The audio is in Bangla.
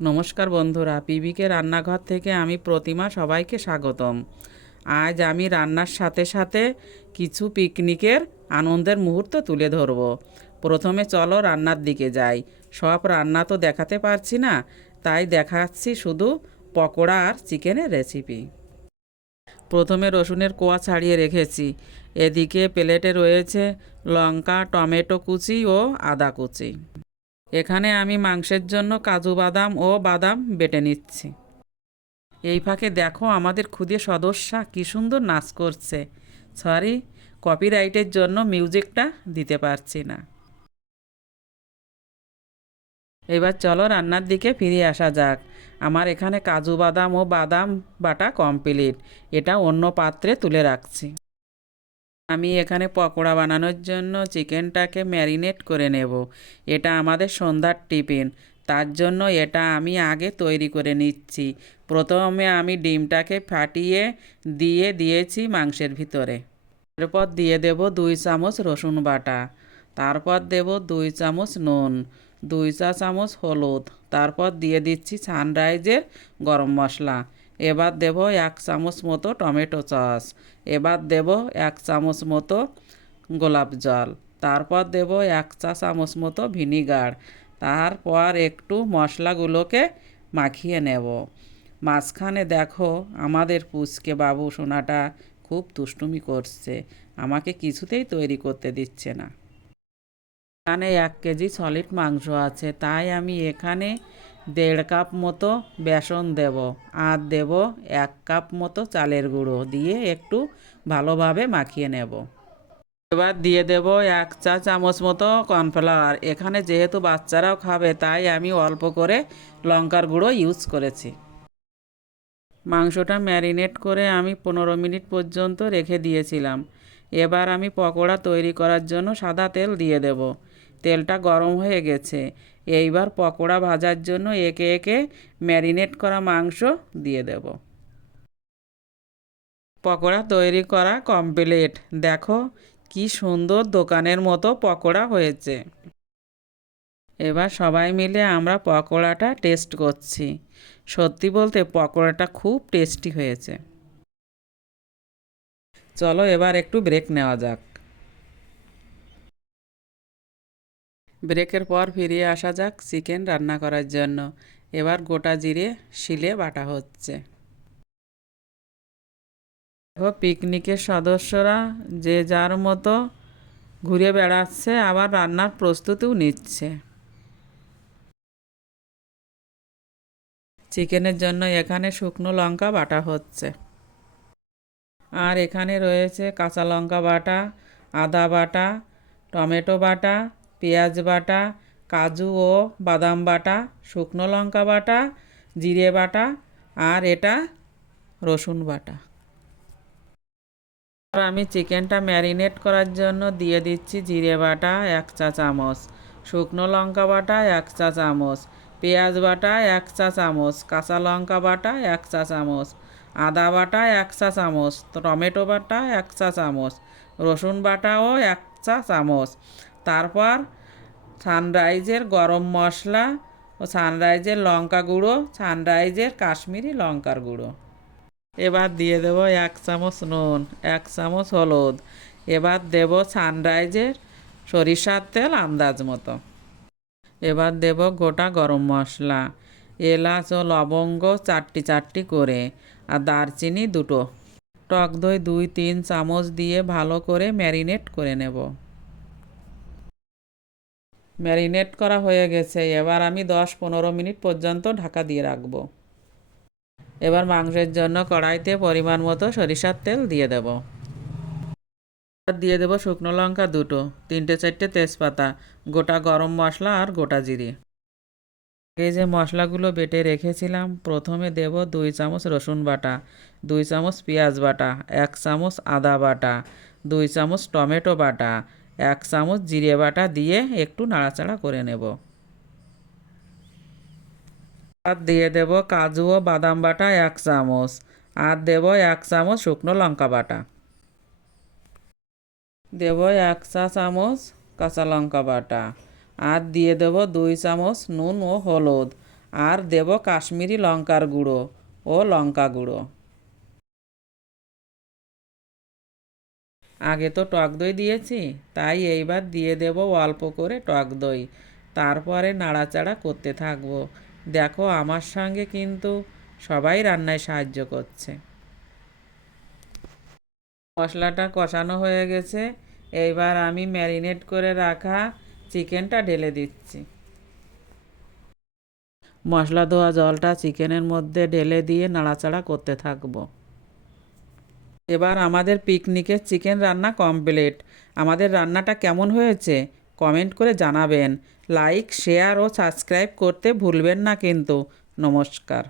নমস্কার বন্ধুরা, পিবিকে রান্নাঘর থেকে আমি প্রতিমা সবাইকে স্বাগতম। আজ আমি রান্নার সাথে সাথে কিছু পিকনিকের আনন্দের মুহূর্ত তুলে ধরব। প্রথমে চলো রান্নার দিকে যাই। সব রান্না তো দেখাতে পারছি না, তাই দেখাচ্ছি শুধু পকোড়া আর চিকেনের রেসিপি। প্রথমে রসুনের কোয়া ছাড়িয়ে রেখেছি। এদিকে প্লেটে রয়েছে লঙ্কা, টমেটো কুচি ও আদা কুচি। এখানে আমি মাংসের জন্য কাজু বাদাম ও বাদাম বেটে নিচ্ছি। এই ফাঁকে দেখো আমাদের ক্ষুদে সদস্যা কী সুন্দর নাচ করছে। সরি, কপিরাইটের জন্য মিউজিকটা দিতে পারছি না। এবার চলো রান্নার দিকে ফিরে আসা যাক। আমার এখানে কাজু বাদাম ও বাদাম বাটা কমপ্লিট। এটা অন্য পাত্রে তুলে রাখছি। আমি এখানে পকোড়া বানানোর জন্য চিকেনটাকে ম্যারিনেট করে নেব। এটা আমাদের সন্ধ্যার টিফিন, তার জন্য এটা আমি আগে তৈরি করে নিচ্ছি। প্রথমে আমি ডিমটাকে ফাটিয়ে দিয়ে দিয়েছি মাংসের ভিতরে। এরপর দিয়ে দেব 2 চামচ রসুন বাটা, তারপর দেব 2 চামচ নুন, 2 চা চামচ হলুদ, তারপর দিয়ে দিচ্ছি সানরাইজের গরম মশলা। এবার দেব 1 চামচ মতো টমেটো সস। এবার দেব 1 চামচ মতো গোলাপ জল। তারপর দেব 1 চা চামচ মতো ভিনিগার। তারপর একটু মশলাগুলোকে মাখিয়ে নেব। মাঝখানে দেখো আমাদের পুচকে বাবু সোনাটা খুব দুষ্টুমি করছে, আমাকে কিছুতেই তৈরি করতে দিচ্ছে না। এখানে 1 কেজি সলিড মাংস আছে, তাই আমি এখানে 1.5 কাপ মতো বেসন দেব আর দেব 1 কাপ মতো চালের গুঁড়ো দিয়ে একটু ভালোভাবে মাখিয়ে নেব। এবার দিয়ে দেব 1 চা চামচ মতো কর্নফ্লাওয়ার। এখানে যেহেতু বাচ্চারাও খাবে তাই আমি অল্প করে লঙ্কার গুঁড়ো ইউজ করেছি। মাংসটা ম্যারিনেট করে আমি 15 মিনিট পর্যন্ত রেখে দিয়েছিলাম। এবার আমি পকোড়া তৈরি করার জন্য সাদা তেল দিয়ে দেব। তেলটা গরম হয়ে গেছে। এইবার পকোড়া ভাজার জন্য একে একে ম্যারিনেট করা মাংস দিয়ে দেব। পকোড়া তৈরি করা কমপ্লিট। দেখো কি সুন্দর দোকানের মতো পকোড়া হয়েছে। এবার সবাই মিলে আমরা পকোড়াটা টেস্ট করছি। সত্যি বলতে পকোড়াটা খুব টেস্টি হয়েছে। চলো এবার একটু ব্রেক নেওয়া যাক। ব্রেকের পর ফিরে আসা যাক চিকেন রান্না করার জন্য। এবার গোটা জিরে শিলে বাটা হচ্ছে। দেখো পিকনিকের সদস্যরা যে যার মতো ঘুরে বেড়াচ্ছে, আবার রান্নার প্রস্তুতিও নিচ্ছে। চিকেনের জন্য এখানে শুকনো লঙ্কা বাটা হচ্ছে। আর এখানে রয়েছে কাঁচা লঙ্কা বাটা, আদা বাটা, টমেটো বাটা, পেঁয়াজ বাটা, কাজু ও বাদাম বাটা, শুকনো লঙ্কা বাটা, জিরে বাটা আর এটা রসুন বাটা। আর আমি চিকেনটা ম্যারিনেট করার জন্য দিয়ে দিচ্ছি জিরে বাটা 1 চা চামচ, শুকনো লঙ্কা বাটা 1 চা চামচ, পেঁয়াজ বাটা 1 চা চামচ, কাঁচা লঙ্কা বাটা 1 চা চামচ, আদা বাটা 1 চা চামচ, টমেটো বাটা 1 চা চামচ, রসুন বাটাও 1 চা চামচ। তারপর সানরাইজের গরম মশলা ও সানরাইজের লঙ্কা গুঁড়ো, সানরাইজের কাশ্মীরি লঙ্কার গুঁড়ো। এবার দিয়ে দেব 1 চামচ নুন, 1 চামচ হলুদ। এবার দেব সানরাইজের সরিষার তেল আন্দাজ মতো। এবার দেব গোটা গরম মশলা, এলাচ ও লবঙ্গ 4টি 4টি করে, আর দারচিনি 2টো। টক দই 2-3 চামচ দিয়ে ভালো করে ম্যারিনেট করে নেব। ম্যারিনেট করা হয়ে গেছে। এবার আমি 10-15 মিনিট পর্যন্ত ঢাকা দিয়ে রাখবো। এবার মাংসের জন্য কড়াইতে পরিমাণ মতো সরিষার তেল দিয়ে দেব। দিয়ে দেব শুকনো লঙ্কা 2টো, 3-4টে তেজপাতা, গোটা গরম মশলা আর গোটা জিরে। এই যে মশলাগুলো বেটে রেখেছিলাম, প্রথমে দেব 2 চামচ রসুন বাটা, 2 চামচ পেঁয়াজ বাটা, 1 চামচ আদা বাটা, 2 চামচ টমেটো বাটা, 1 চামচ জিরে বাটা দিয়ে একটু নাড়াচাড়া করে নেব। আর দিয়ে দেব কাজু ও বাদাম বাটা 1 চামচ, আর দেব 1 চামচ শুকনো লঙ্কা বাটা, দেব 1 চা চামচ কাঁচা লঙ্কা বাটা, আর দিয়ে দেব 2 চামচ নুন ও হলুদ, আর দেব কাশ্মীরি লঙ্কার গুঁড়ো ও লঙ্কা গুঁড়ো। আগে তো টক দই দিয়েছি, তাই এইবার দিয়ে দেব অল্প করে টক দই। তারপরে নাড়াচাড়া করতে থাকবো। দেখো আমার সঙ্গে কিন্তু সবাই রান্নায় সাহায্য করছে। মশলাটা কষানো হয়ে গেছে, এইবার আমি ম্যারিনেট করে রাখা চিকেনটা ঢেলে দিচ্ছি। মশলা ধোয়া জলটা চিকেনের মধ্যে ঢেলে দিয়ে নাড়াচাড়া করতে থাকবো। এবার আমাদের পিকনিকের চিকেন রান্না কমপ্লিট। আমাদের রান্নাটা কেমন হয়েছে কমেন্ট করে জানাবেন। লাইক, শেয়ার ও সাবস্ক্রাইব করতে ভুলবেন না কিন্তু। নমস্কার।